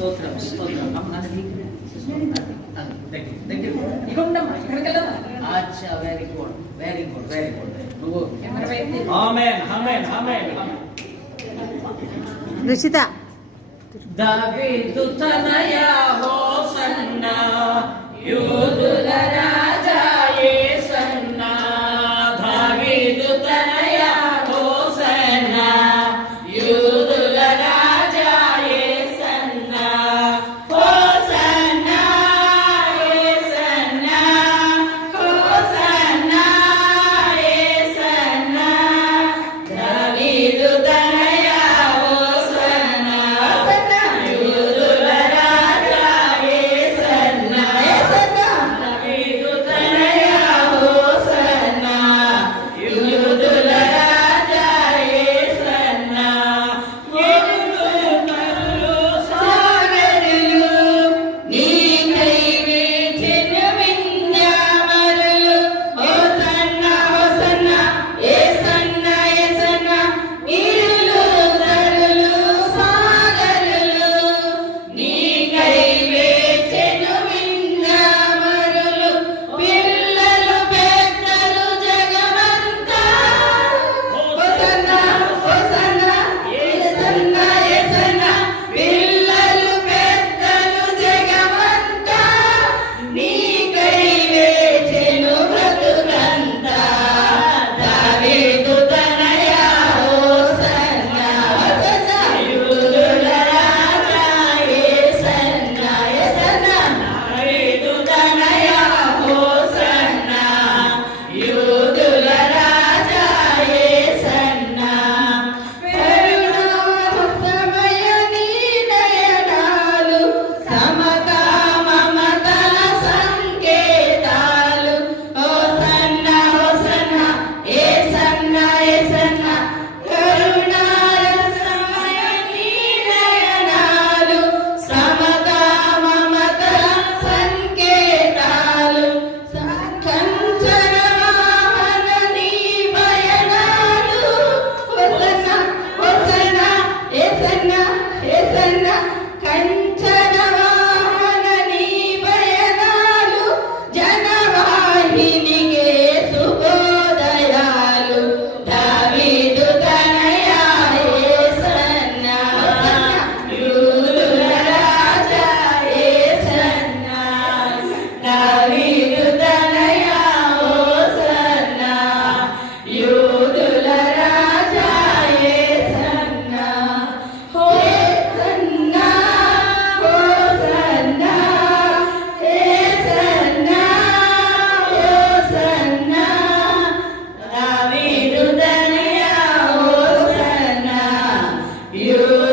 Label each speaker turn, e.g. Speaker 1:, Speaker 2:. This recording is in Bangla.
Speaker 1: സ്തോത്രം സ്തോത്രം അപ്പം
Speaker 2: ഋഷിതായോ സന്നു ലരാ You. Yeah.